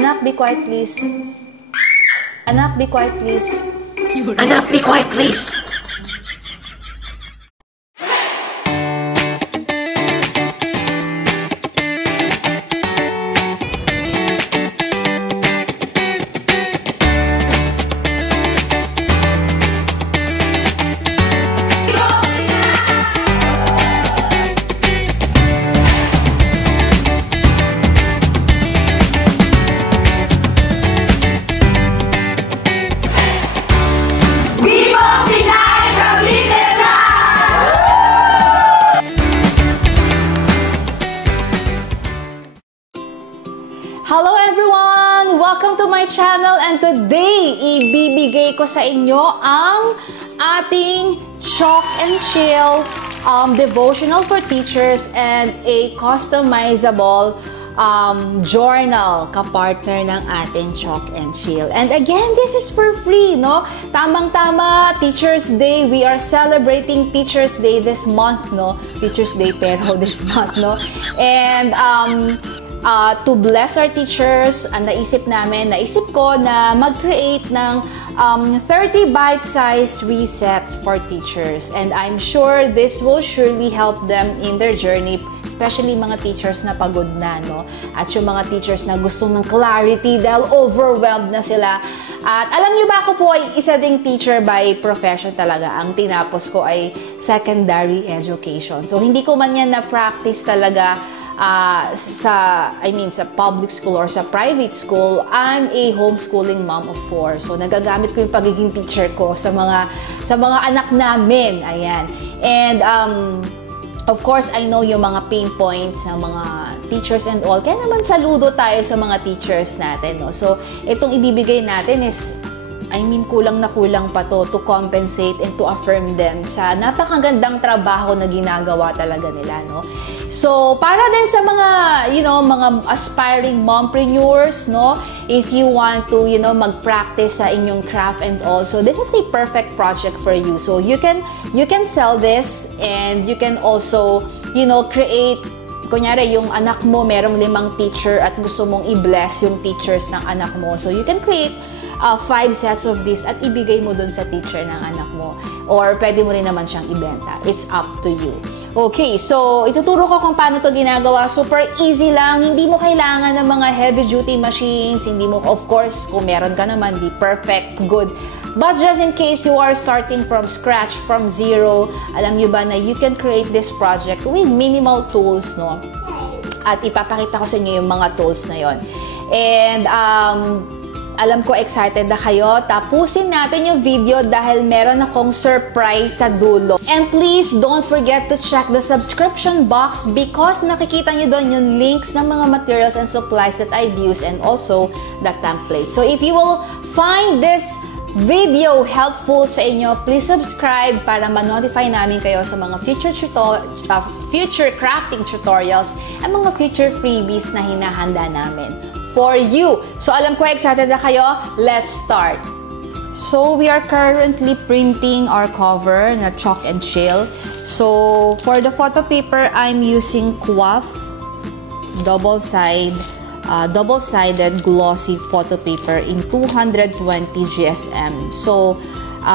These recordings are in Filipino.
Anak, be quiet, please. Anak, be quiet, please. Anak, be quiet, please. Hello everyone! Welcome to my channel, and today, ibibigay ko sa inyo ang ating Chalk and Chill devotional for teachers and a customizable journal kapartner ng ating Chalk and Chill. And again, this is for free, no? Tamang-tama, Teachers Day. We are celebrating Teachers Day this month, no? Teachers Day pero this month, no? And to bless our teachers, naisip ko na mag-create ng 30 bite-sized resets for teachers. And I'm sure this will surely help them in their journey, especially mga teachers na pagod na, no? At yung mga teachers na gusto ng clarity dahil overwhelmed na sila. At alam niyo ba, ako po ay isa ding teacher by profession talaga. Ang tinapos ko ay secondary education. So, hindi ko man yan na-practice talaga sa public school or sa private school. I'm a homeschooling mom of 4. So, nagagamit ko yung pagiging teacher ko sa mga anak namin. Ayan. And, of course, I know yung mga pain points ng mga teachers and all. Kaya naman saludo tayo sa mga teachers natin, no? So, itong ibibigay natin is, kulang na kulang pa to compensate and to affirm them sa napakagandang trabaho na ginagawa talaga nila, no? So, para din sa mga, mga aspiring mompreneurs, no? If you want to, mag-practice sa inyong craft and all, so this is a perfect project for you. So, you can sell this, and you can also, create, kunyari, yung anak mo, merong 5 teacher at gusto mong i-bless yung teachers ng anak mo. So, you can create 5 sets of this at ibigay mo dun sa teacher ng anak mo. Or pwede mo rin naman siyang ibenta. It's up to you. Okay, so ituturo ko kung paano to ginagawa. Super easy lang. Hindi mo kailangan ng mga heavy-duty machines. Hindi mo, of course, kung meron ka naman, be perfect, good. But just in case you are starting from scratch, from zero, alam nyo ba na you can create this project with minimal tools, no? At ipapakita ko sa inyo yung mga tools na yon. And, alam ko excited na kayo. Tapusin natin yung video dahil meron akong surprise sa dulo. And please don't forget to check the subscription box because makikita nyo doon yung links ng mga materials and supplies that I've used and also the template. So if you will find this video helpful sa inyo, please subscribe para ma-notify namin kayo sa mga future crafting tutorials at mga future freebies na hinahanda namin for you. So, alam ko excited na kayo. Let's start. So, we are currently printing our cover na Chalk and Chill. So, for the photo paper, I'm using QUAF double-sided glossy photo paper in 220 GSM. So,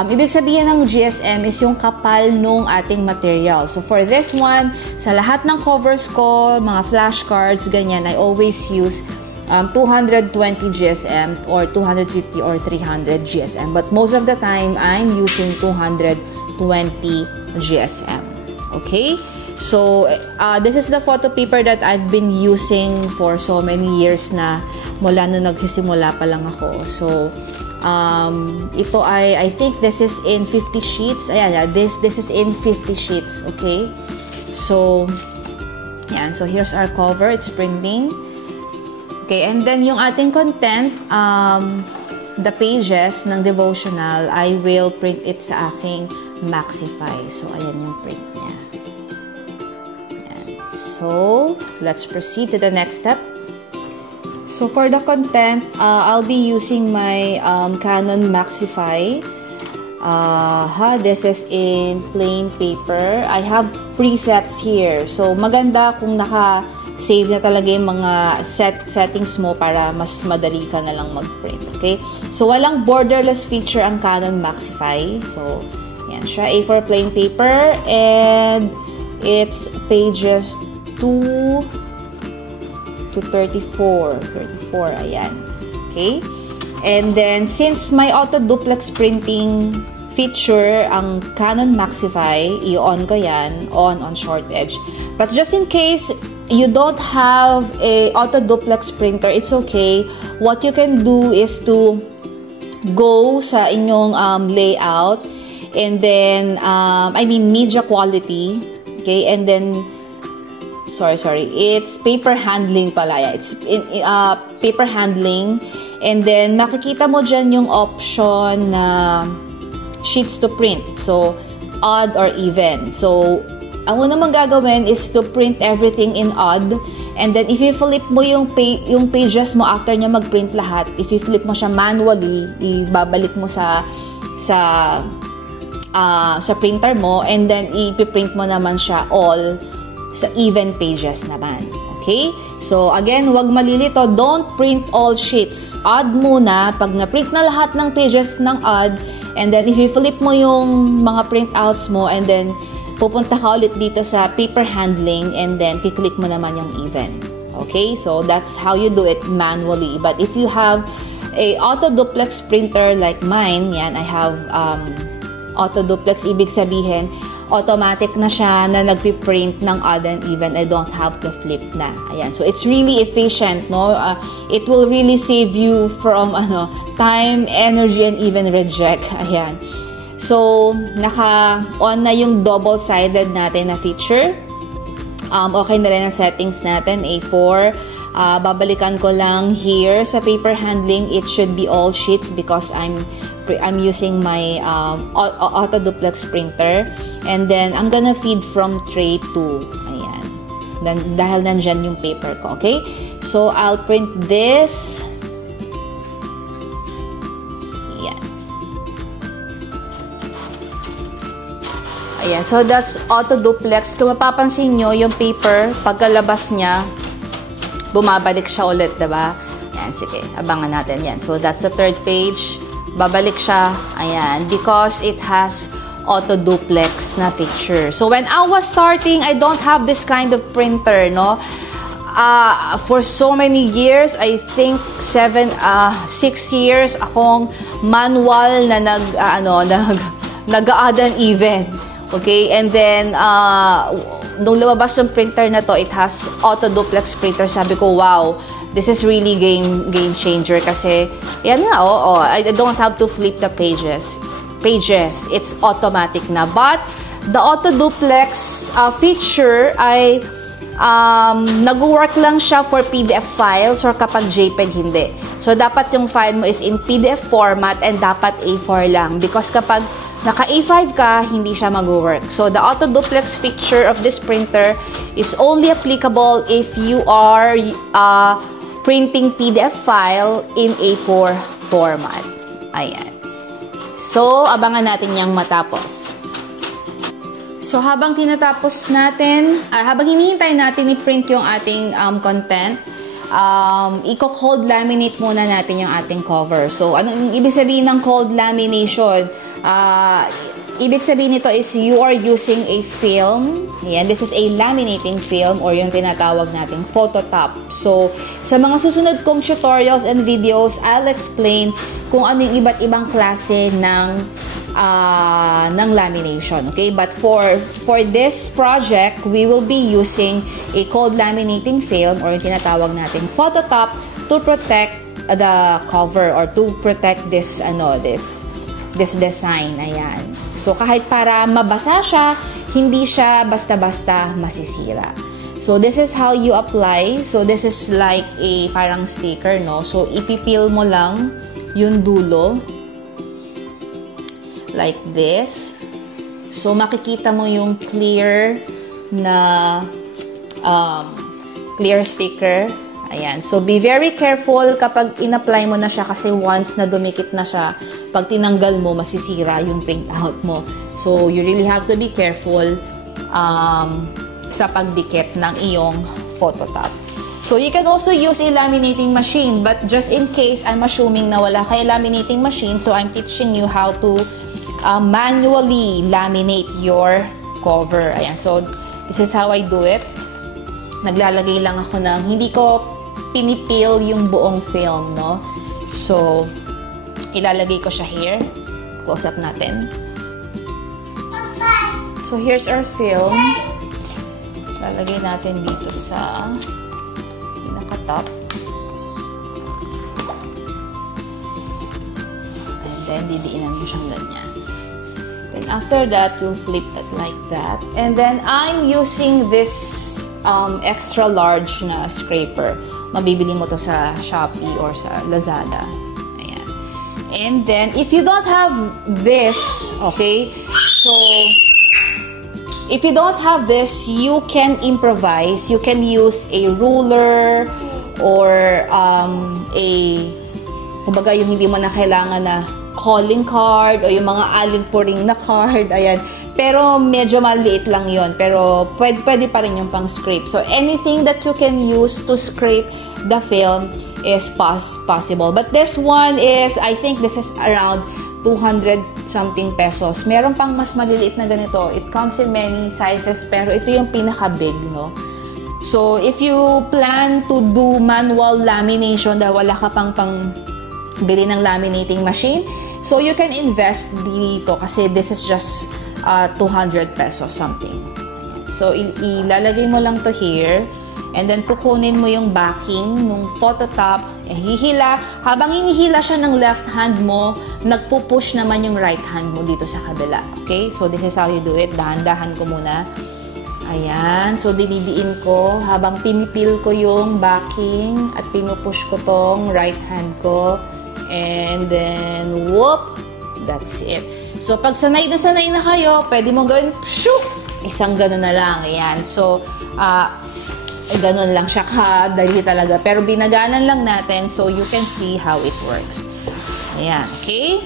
ibig sabihin ng GSM is yung kapal nung ating material. So, for this one, sa lahat ng covers ko, mga flashcards, ganyan, I always use 220 GSM or 250 or 300 GSM. But most of the time, I'm using 220 GSM. Okay? So, this is the photo paper that I've been using for so many years na mula nung nagsisimula pa lang ako. So, ito ay, I think this is in 50 sheets. Ayan, this is in 50 sheets. Okay? So, yan. So, here's our cover. It's printing. Okay, and then yung ating content, the pages ng devotional, I will print it sa aking Maxify. So, ayan yung print niya. Ayan. So, let's proceed to the next step. So, for the content, I'll be using my Canon Maxify. This is in plain paper. I have presets here. So, maganda kung save na talaga yung mga settings mo para mas madali ka na lang mag-print. Okay? So, walang borderless feature ang Canon Maxify. So, yan siya. A4 plain paper and it's pages 2 to 34. 34, ayan. Okay? And then, since may auto-duplex printing feature ang Canon Maxify, i-on ko yan, on short edge. But just in case you don't have a auto-duplex printer, it's okay. What you can do is to go sa inyong layout and then, media quality, okay, and then, sorry, it's paper handling pala. It's paper handling, and then makikita mo dyan yung option na sheets to print. So, odd or even. So, ang una mong gagawin is to print everything in odd. And then, if you flip mo yung pages mo after niya mag-print lahat, if you flip mo siya manually, ibabalik mo sa printer mo, and then, ipiprint mo naman siya all sa even pages naman. Okay? So, again, huwag malilito. Don't print all sheets. Odd muna. Pag na-print na lahat ng pages ng odd, and then, if you flip mo yung mga printouts mo, and then, pupunta ka ulit dito sa paper handling, and then, kiklik mo naman yung even. Okay? So, that's how you do it manually. But if you have a auto-duplex printer like mine, yan, I have auto-duplex, ibig sabihin, automatic na siya na nagpiprint ng odd and even. I don't have to flip na. Ayan. So, it's really efficient, no? It will really save you from, time, energy, and even reject. Ayan. So, naka-on na yung double-sided natin na feature. Okay na rin ang settings natin. A4. Babalikan ko lang here sa paper handling. It should be all sheets because I'm using my auto-duplex printer. And then, I'm gonna feed from tray 2. Ayan. Dahil nandyan yung paper ko. Okay? So, I'll print this. Ayan, so that's auto-duplex. Kung mapapansin nyo, yung paper, pagkalabas niya, bumabalik siya ulit, diba? Ayan, sige, abangan natin yan. So that's the third page. Babalik siya, ayan, because it has auto-duplex na feature. So when I was starting, I don't have this kind of printer, no? For so many years, I think 6 years akong manual na nag-add and even. Okay, and then, nung lumabas yung printer na to, it has auto-duplex printer. Sabi ko, wow, this is really game changer. Kasi, yan nga, I don't have to flip the pages. It's automatic na. But, the auto-duplex feature ay nag-work lang siya for PDF files or kapag JPEG hindi. So, dapat yung file mo is in PDF format and dapat A4 lang. Because kapag naka A5 ka, hindi siya mag-work. So, the auto-duplex feature of this printer is only applicable if you are printing PDF file in A4 format. Ayan. So, abangan natin yung matapos. So, habang tinatapos natin, habang hinihintay natin i-print yung ating content, i-cold laminate muna natin yung ating cover. So, ano yung ibig sabihin ng cold lamination? Ibig sabihin nito is you are using a film. Ayan, this is a laminating film or yung tinatawag nating phototop. So, sa mga susunod kong tutorials and videos, I'll explain kung ano yung iba't ibang klase ng lamination. Okay? But for this project, we will be using a cold laminating film or yung tinatawag nating phototop to protect the cover or to protect this design. Ayan. So, kahit para mabasa siya, hindi siya basta-basta masisira. So, this is how you apply. So, this is like a parang sticker, no? So, ipipil mo lang yung dulo. Like this. So, makikita mo yung clear na clear sticker. Ayan. So, be very careful kapag in-apply mo na siya kasi once na dumikit na siya, pag tinanggal mo, masisira yung printout mo. So, you really have to be careful sa pagdikit ng iyong Phototop. So, you can also use a laminating machine, but just in case, I'm assuming na wala kayo laminating machine, so I'm teaching you how to manually laminate your cover. Ayan, so this is how I do it. Naglalagay lang ako ng, hindi ko pinipil yung buong film, no? So, ilalagay ko siya here. Close up natin. So, here's our film. Lalagay natin dito sa pinaka-top. And then, didiinan mo siyang ganyan. Then, after that, you'll flip it like that. And then, I'm using this extra large na scraper. Mabibili mo to sa Shopee or sa Lazada. Ayan. And then, if you don't have this, okay, so, if you don't have this, you can improvise. You can use a ruler or kumbaga yung hindi mo na kailangan na calling card o yung mga aling-puring na card. Ayan. Pero medyo maliit lang yon. Pero pwede pa rin yung pang scrape. So, anything that you can use to scrape the film is possible. But this one is, I think this is around 200 something pesos. Meron pang mas maliliit na ganito. It comes in many sizes, pero ito yung pinaka-big, no? So, if you plan to do manual lamination dahil wala ka pang bili ng laminating machine, so you can invest dito kasi this is just 200 pesos something. So, ilalagay mo lang to here. And then, kukunin mo yung backing nung Phototop. Hihila. Habang hinihila siya ng left hand mo, nagpupush naman yung right hand mo dito sa kabila. Okay? So, this is how you do it. Dahan-dahan ko muna. Ayan. So, dinidiin ko. Habang pinipil ko yung backing at pinupush ko tong right hand ko. And then, whoop! That's it. So, pag sanay na kayo, pwede mo gawin, pshuk! Isang gano'n na lang. Ayan. So, ganun lang siya kadali talaga. Pero binaganan lang natin so you can see how it works. Ayan. Okay?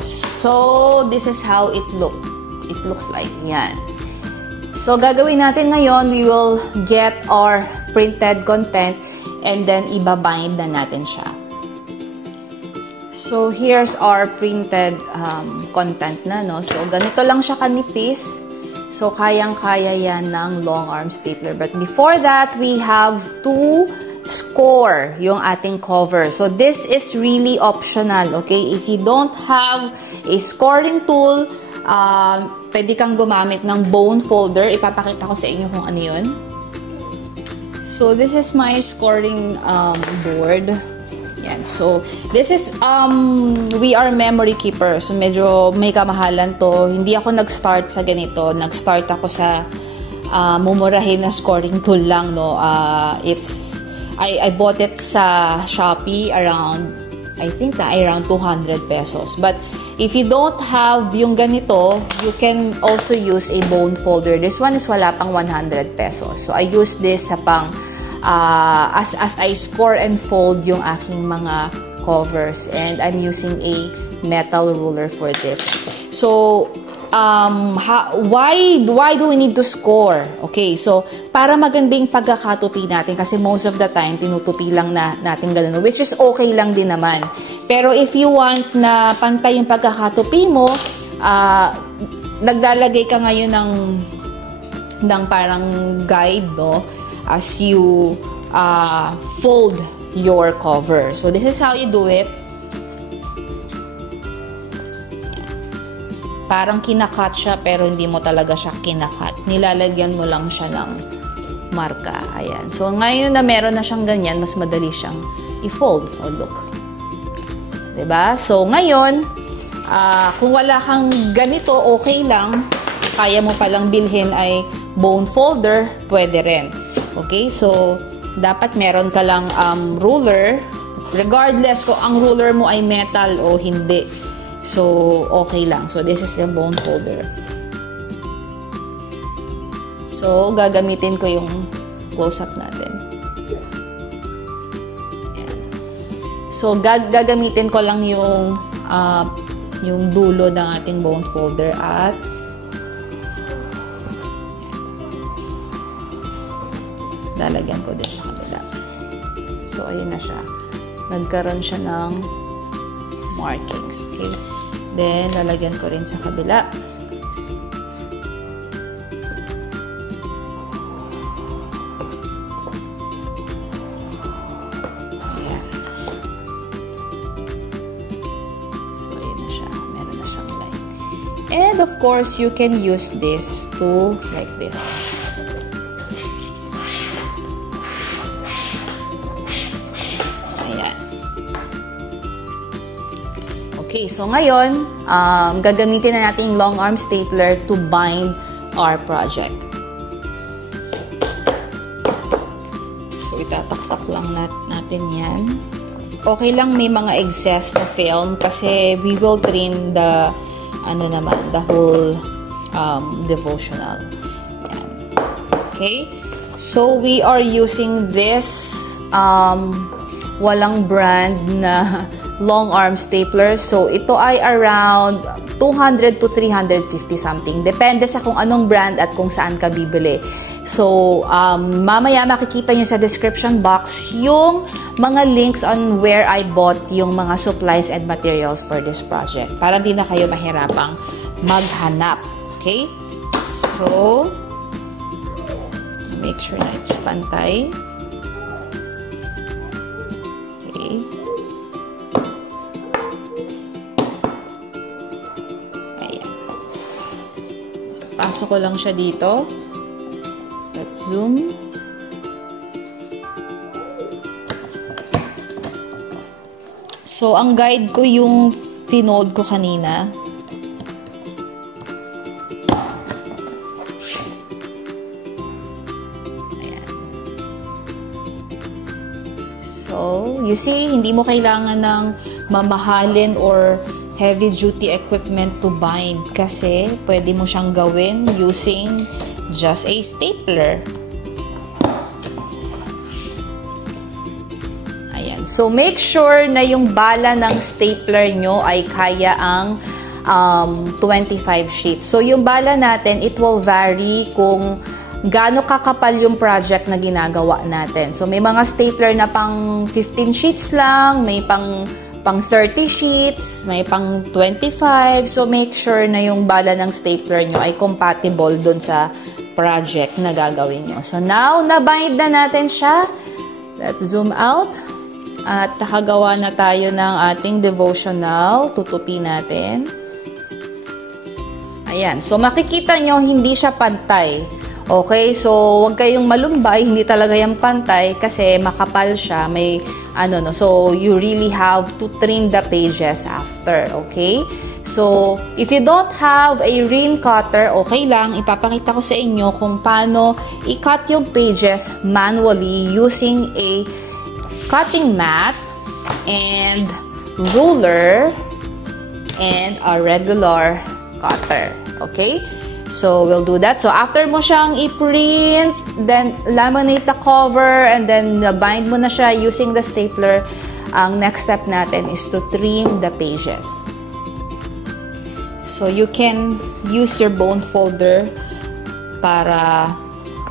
So, this is how it looks like. Ayan. So, gagawin natin ngayon, we will get our printed content and then ibabind na natin siya. So, here's our printed content na, no? So, ganito lang siya kanipis. So, kayang-kaya yan ng long arm stapler. But before that, we have to score yung ating cover. So, this is really optional, okay? If you don't have a scoring tool, pwede kang gumamit ng bone folder. Ipapakita ko sa inyo kung ano yun. So, this is my scoring board. Yan. So, this is, we are memory keeper. So, medyo may kamahalan to. Hindi ako nag-start sa ganito. Nag-start ako sa mumurahin na scoring tool lang, no. I bought it sa Shopee around, I think around 200 pesos. But, if you don't have yung ganito, you can also use a bone folder. This one is wala pang 100 pesos. So, I use this sa pang as I score and fold yung aking mga covers, and I'm using a metal ruler for this. So, why do we need to score? Okay, so, para magandang pagkakatupi natin, kasi most of the time, tinutupi lang natin ganun, which is okay lang din naman. Pero if you want na pantay yung pagkakatupi mo, naglalagay ka ngayon ng parang guide, no? As you fold your cover. So, this is how you do it. Parang kinakat siya, pero hindi mo talaga siya kinakat. Nilalagyan mo lang siya ng marka. Ayan. So, ngayon na meron na siyang ganyan, mas madali siyang i-fold. Oh, look. Diba? So, ngayon, kung wala kang ganito, okay lang. Kaya mo palang bilhin ay bone folder, pwede rin. Okay, so, dapat meron ka lang ruler, regardless kung ang ruler mo ay metal o hindi. So, okay lang. So, this is the bone folder. So, gagamitin ko yung close-up natin. So, gagamitin ko lang yung dulo ng ating bone folder at So, ayun na siya. Nagkaroon siya ng markings. Okay? Then, lalagyan ko rin sa kabila. Ayan. So, ayun na siya. Meron na siyang line. And, of course, you can use this to like this. Okay, so ngayon, gagamitin na natin yung long arm stapler to bind our project. So, itataktak lang natin yan. Okay lang may mga excess na film kasi we will trim the, the whole devotional. Yan. Okay? So, we are using this walang brand na long arm stapler. So, ito ay around 200 to 350 something. Depende sa kung anong brand at kung saan ka bibili. So, mamaya makikita nyo sa description box yung mga links on where I bought yung mga supplies and materials for this project. Para di na kayo mahirapang maghanap. Okay? So, make sure na it's pantay. Okay. Pasok ko lang siya dito. Let's zoom. So, ang guide ko yung finold ko kanina. Ayan. So, you see, hindi mo kailangan ng mamahalin or heavy-duty equipment to bind kasi pwede mo siyang gawin using just a stapler. Ayan. So, make sure na yung bala ng stapler nyo ay kaya ang 25 sheets. So, yung bala natin, it will vary kung gaano kakapal yung project na ginagawa natin. So, may mga stapler na pang 15 sheets lang, may pang 30 sheets, may pang 25. So, make sure na yung bala ng stapler nyo ay compatible dun sa project na gagawin nyo. So, now, na-bind na natin siya. Let's zoom out. At nakagawa na tayo ng ating devotional. Tutupi natin. Ayan. So, makikita nyo, hindi siya pantay. Okay? So, huwag kayong malumbay. Hindi talaga yung pantay kasi makapal siya. May so you really have to trim the pages after, okay? So, if you don't have a ream cutter, okay lang, ipapakita ko sa inyo kung paano i-cut yung pages manually using a cutting mat and ruler and a regular cutter, okay? So, we'll do that. So, after mo siyang i-print, then laminate the cover, and then bind mo na siya using the stapler, ang next step natin is to trim the pages. So, you can use your bone folder para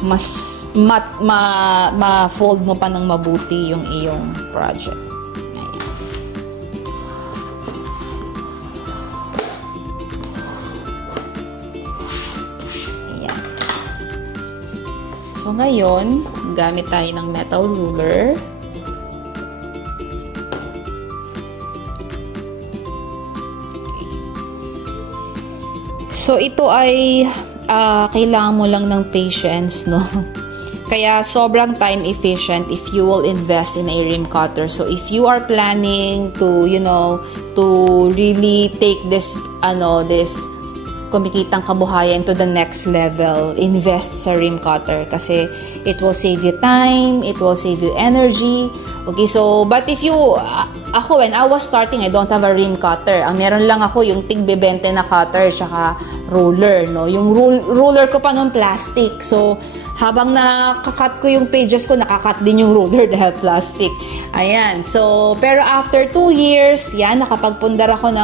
mas ma-fold mo pa ng mabuti yung iyong project. So, ngayon, gamit tayo ng metal ruler. Okay. So, ito ay kailangan mo lang ng patience, no? Kaya, sobrang time efficient if you will invest in a ream cutter. So, if you are planning to, to really take this kumikitang kabuhayan to the next level, invest sa ream cutter kasi it will save you time, it will save you energy. Okay, so, but if you, ako when I was starting, I don't have a ream cutter. Ang meron lang ako yung tig-20 na cutter, saka ruler, no? Yung ruler ko pa nung plastic. So, habang nakakat ko yung pages ko, nakakat din yung ruler dahil plastic. Ayan. So, pero after 2 years, yan, nakapagpundar ako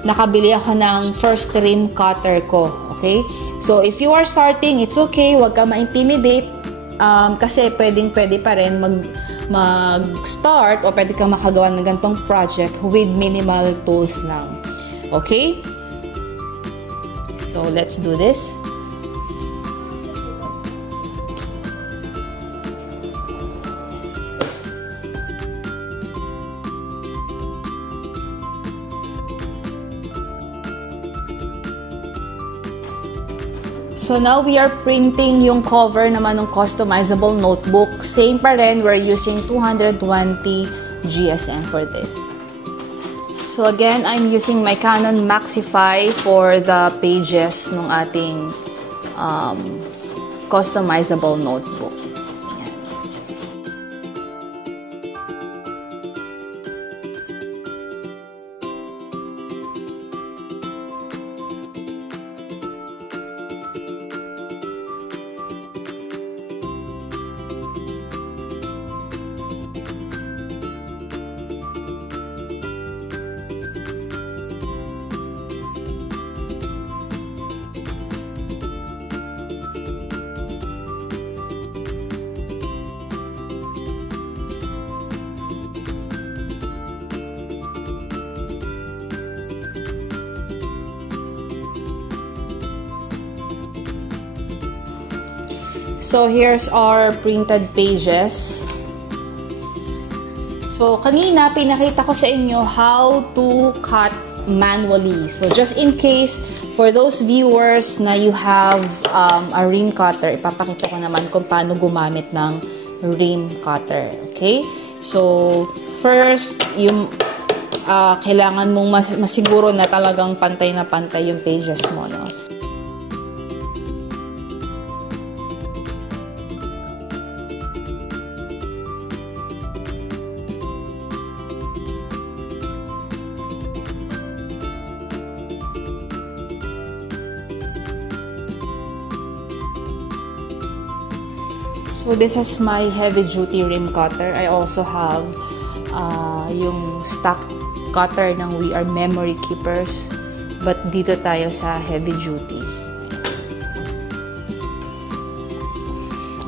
nakabili ako ng first ream cutter ko. Okay? So, if you are starting, it's okay. Huwag ka ma-intimidate. Kasi pwede pa rin mag-start o pwede kang makagawa ng ganitong project with minimal tools lang. Okay? So, let's do this. So now we are printing yung cover naman ng customizable notebook. Same pa rin, we're using 220 GSM for this. So again, I'm using my Canon Maxify for the pages ng ating customizable notebook. So, here's our printed pages. So, kanina, pinakita ko sa inyo how to cut manually. So, just in case, for those viewers na you have a ream cutter, ipapakita ko naman kung paano gumamit ng ream cutter. Okay? So, first, yung kailangan mong masiguro na talagang pantay na pantay yung pages mo, no? So, this is my heavy-duty ream cutter. I also have yung stock cutter ng We Are Memory Keepers. But dito tayo sa heavy-duty.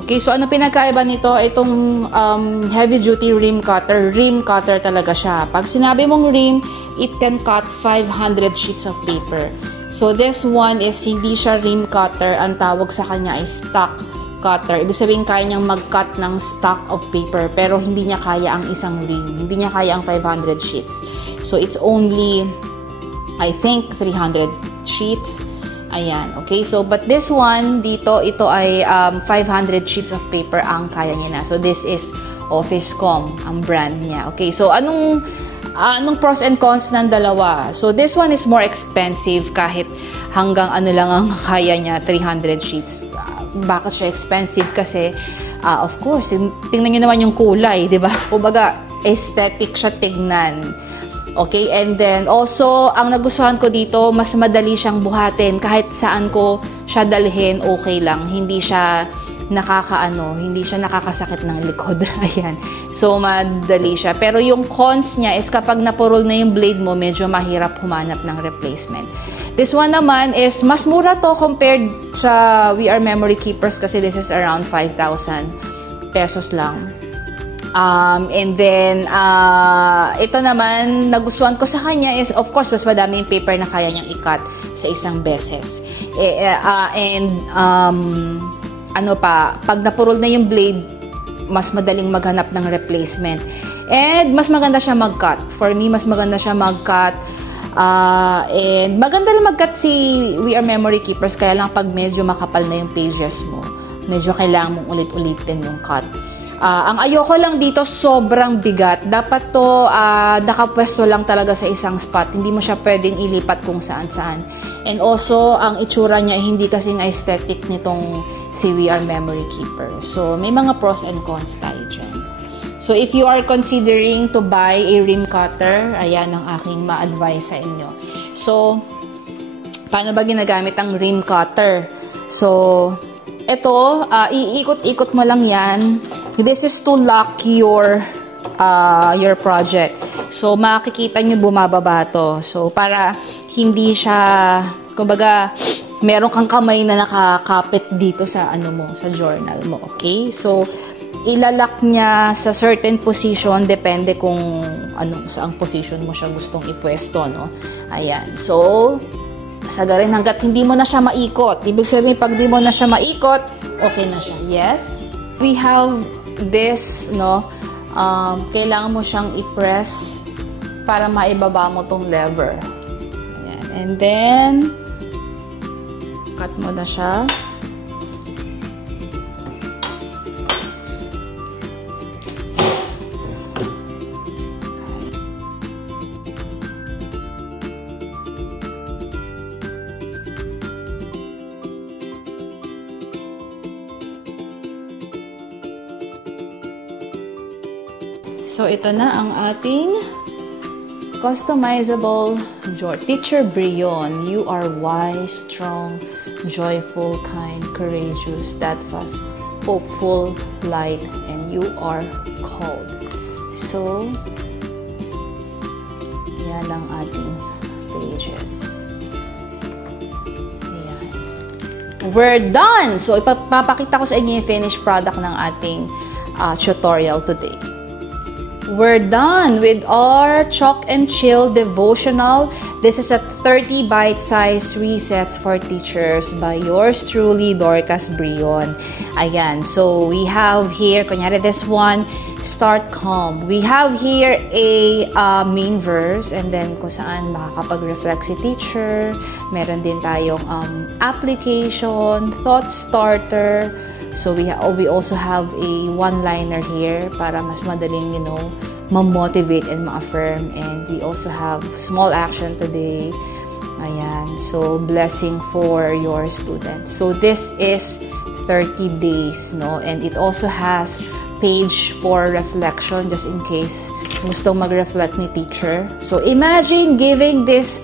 Okay, so ano pinagkaiba nito? Itong heavy-duty ream cutter talaga siya. Pag sinabi mong ream, it can cut 500 sheets of paper. So, this one is hindi siya ream cutter. Ang tawag sa kanya ay stock cutter. Ibig sabihin, kaya niyang mag-cut ng stock of paper, pero hindi niya kaya ang isang ream. Hindi niya kaya ang 500 sheets. So, it's only, I think, 300 sheets. Ayan. Okay? So, but this one, dito, ito ay 500 sheets of paper ang kaya niya na. So, this is Officecom, ang brand niya. Okay? So, anong pros and cons ng dalawa? So, this one is more expensive kahit hanggang ano lang ang kaya niya, 300 sheets. Bakit siya expensive? Kasi, of course, tingnan nyo naman yung kulay, di ba? Kumbaga, aesthetic siya tignan. Okay? And then, also, ang nagustuhan ko dito, mas madali siyang buhatin. Kahit saan ko siya dalhin, okay lang. Hindi siya hindi siya nakakasakit ng likod. Ayan. So, madali siya. Pero yung cons niya is kapag napurol na yung blade mo, medyo mahirap humanap ng replacement. This one naman is mas mura to compared sa We Are Memory Keepers kasi this is around 5,000 pesos lang. And then, ito naman, nagustuhan ko sa kanya is, of course, mas madami yung paper na kaya niyang i-cut sa isang beses. Pag napurol na yung blade, mas madaling maghanap ng replacement. And mas maganda siya mag-cut. For me, mas maganda siya mag-cut. And maganda rin mag-cut si We Are Memory Keepers, kaya lang pag medyo makapal na yung pages mo, medyo kailangan mong ulit-ulitin yung cut. Ang ayoko lang dito, sobrang bigat. Dapat to nakapwesto lang talaga sa isang spot. Hindi mo siya pwedeng ilipat kung saan-saan. And also, ang itsura niya, hindi kasing aesthetic nitong si We Are Memory Keeper. So, may mga pros and cons tayo dyan. So, if you are considering to buy a ream cutter, ayan ang aking ma-advise sa inyo. So, paano ba ginagamit ang ream cutter? So, ito, iikot-ikot mo lang yan. This is to lock your project. So, makikita nyo bumababa to. So, para hindi siya, kumbaga, meron kang kamay na nakakapit dito sa sa journal mo. Okay? So, ilalak niya sa certain position, depende kung saang position mo siya gustong ipwesto, no? Ayan. So, sagarin hanggat hindi mo na siya maikot. Ibig sabihin, pag di mo na siya maikot, okay na siya. Yes? We have this, no? Kailangan mo siyang i-press para maibaba mo tong lever. Ayan. And then, cut mo na siya. So, ito na ang ating customizable Teacher Brion. You are wise, strong, joyful, kind, courageous, steadfast, hopeful, light, and you are called. So, yan ang ating pages. Ayan. We're done! So, ipapakita ko sa inyo yung finished product ng ating tutorial today. We're done with our Chalk and Chill devotional. This is a 30 bite-sized resets for teachers by yours truly, Dorcas Brion. Ayan, so we have here, kunyari this one, start calm. We have here a main verse and then kung saan makakapag-reflect si teacher. Meron din tayong application, thought starter. So we also have a one-liner here para mas madaling, ma-motivate and ma-affirm. And we also have small action today. Ayan. So blessing for your students. So this is 30 days, no? And it also has page for reflection just in case gustong mag-reflect ni teacher. So imagine giving this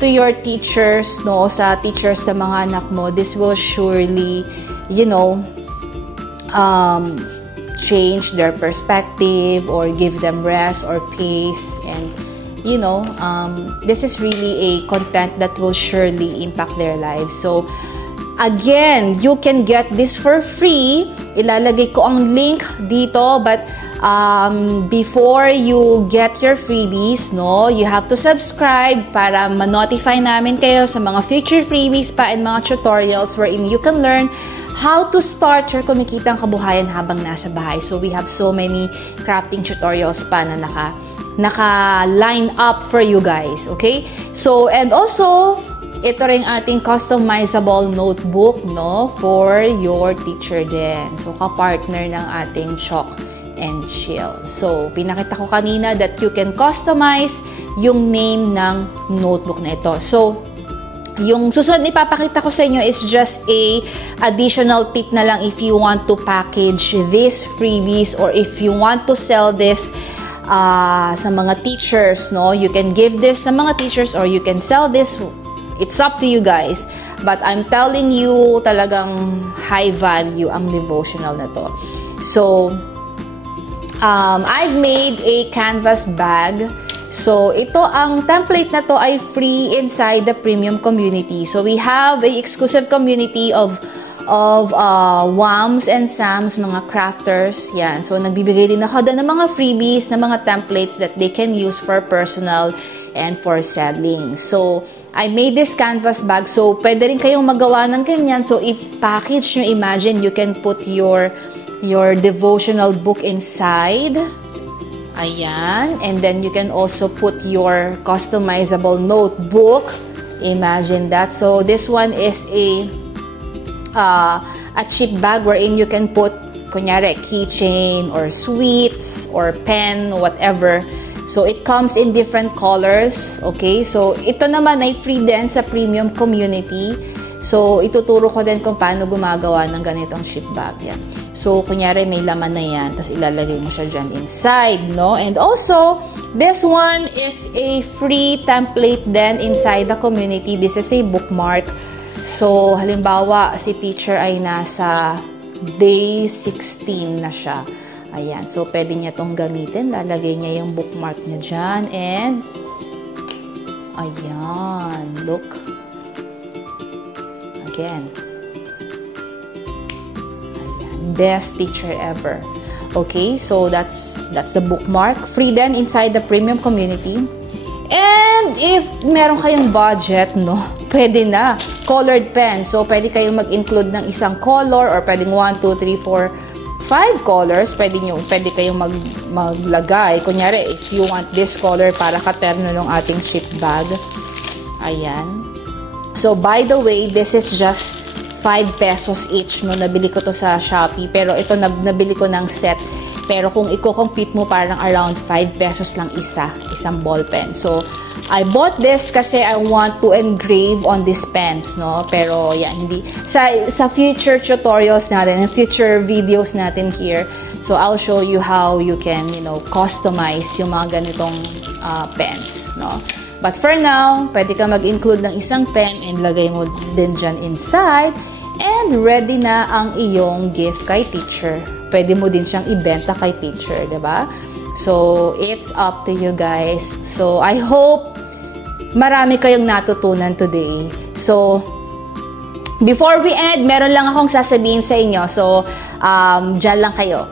to your teachers, no? Sa teachers sa mga anak mo. This will surely, change their perspective or give them rest or peace. And this is really a content that will surely impact their lives. So again, you can get this for free. Ilalagay ko ang link dito, but before you get your freebies, no, you have to subscribe para ma-notify namin kayo sa mga future freebies pa and mga tutorials wherein you can learn how to start your kumikitang kabuhayan habang nasa bahay. So we have so many crafting tutorials pa na naka-line up for you guys, okay? So, and also, ito rin ating customizable notebook, no, for your teacher din. So, kapartner ng ating Chalk and Chill. So, pinakita ko kanina that you can customize yung name ng notebook na ito. So, yung susunod na ipapakita ko sa inyo is just a additional tip na lang if you want to package this freebies or if you want to sell this sa mga teachers, no? You can give this sa mga teachers or you can sell this. It's up to you guys. But I'm telling you, talagang high value ang devotional na to. So, I've made a canvas bag. So, ito ang template na to ay free inside the premium community. So, we have a exclusive community of WAMs and SAMs, mga crafters. Yan. So, nagbibigay din ako doon ng mga freebies, ng mga templates that they can use for personal and for selling. So, I made this canvas bag. So, pwede rin kayong magawa ng ganyan. So, if package nyo, imagine you can put your devotional book inside. Ayan. And then, you can also put your customizable notebook. Imagine that. So, this one is a cheap bag wherein you can put, kunyari, keychain or sweets or pen, whatever. So, it comes in different colors. Okay? So, ito naman ay free din sa premium community. So, ituturo ko din kung paano gumagawa ng ganitong sheep bag. Yan. So, kunyari may laman na yan, tapos ilalagay mo siya dyan inside, no? And also, this one is a free template then inside the community. This is a bookmark. So, halimbawa, si teacher ay nasa day 16 na siya. Ayan. So, pwede niya itong gamitin. Lalagay niya yung bookmark niya dyan. And, ayan. Look. Again. Ayan. Best teacher ever. Okay, so that's the bookmark. Free din inside the premium community. And if meron kayong budget, no, pwede na. Colored pen. So, pwede kayong mag-include ng isang color or pwedeng 1, 2, 3, 4, 5 colors. Pwede kayong maglagay. Kunyari, if you want this color para katerno ng ating chip bag. Ayan. So, by the way, this is just 5 pesos each, no. Nabili ko to sa Shopee. Pero ito, nabili ko ng set. Pero kung i-compute mo, parang around 5 pesos lang isang ball pen. So, I bought this kasi I want to engrave on these pens, no? Pero, yan, hindi. Sa future tutorials natin, and future videos natin here, so I'll show you how you can, customize yung mga ganitong pens, no? But for now, pwede ka mag-include ng isang pen and lagay mo din dyan inside. And ready na ang iyong gift kay teacher. Pwede mo din siyang ibenta kay teacher, diba? So, it's up to you guys. So, I hope marami kayong natutunan today. So, before we end, meron lang akong sasabihin sa inyo. So, dyan lang kayo.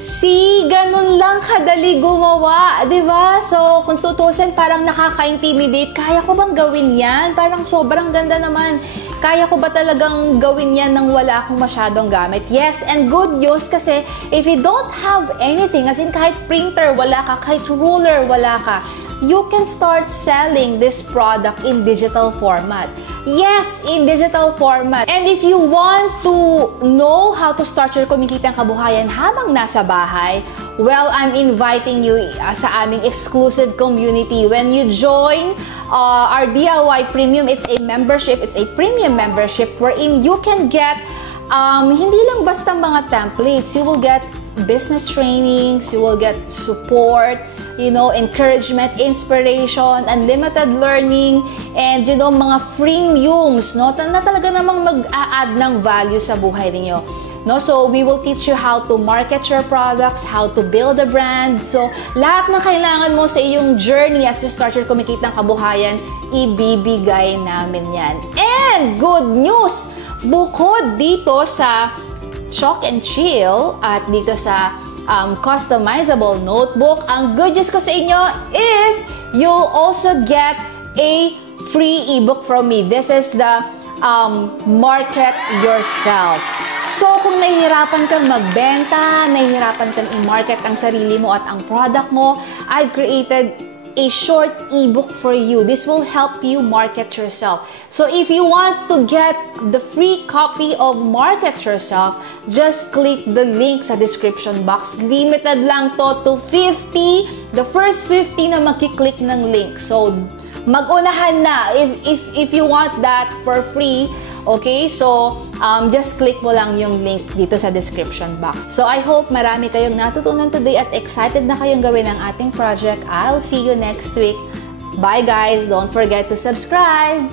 See, ganun lang kadali gumawa, di ba? So, kung tutusin, parang nakaka-intimidate. Kaya ko bang gawin yan? Parang sobrang ganda naman. Kaya ko ba talagang gawin yan nang wala akong masyadong gamit? Yes, and good news kasi if you don't have anything, as in kahit printer, wala ka, kahit ruler, wala ka, you can start selling this product in digital format. Yes, in digital format. And if you want to know how to start your kumikitang kabuhayan habang nasa bahay, well, I'm inviting you sa aming exclusive community. When you join our DIY Premium, it's a membership, it's a premium membership wherein you can get hindi lang basta mga templates. You will get business trainings, you will get support, encouragement, inspiration, unlimited learning, and mga freemiums, no, na talaga namang mag-a-add ng value sa buhay niyo. No, so we will teach you how to market your products, how to build a brand. So, lahat ng kailangan mo sa iyong journey as you start your kumikitang kabuhayan, ibibigay namin yan. And good news! Bukod dito sa Chalk and Chill at dito sa customizable notebook, ang good news ko sa inyo is you'll also get a free ebook from me. This is the Market Yourself. So, kung nahihirapan kang magbenta, nahihirapan kang i-market ang sarili mo at ang product mo, I've created a short ebook for you. This will help you market yourself. So, if you want to get the free copy of Market Yourself, just click the link sa description box. Limited lang to 50. The first 50 na magkiklik ng link. So, mag-unahan na if you want that for free. Okay, so just click mo lang yung link dito sa description box. So I hope marami kayong natutunan today at excited na kayong gawin ang ating project. I'll see you next week. Bye guys! Don't forget to subscribe!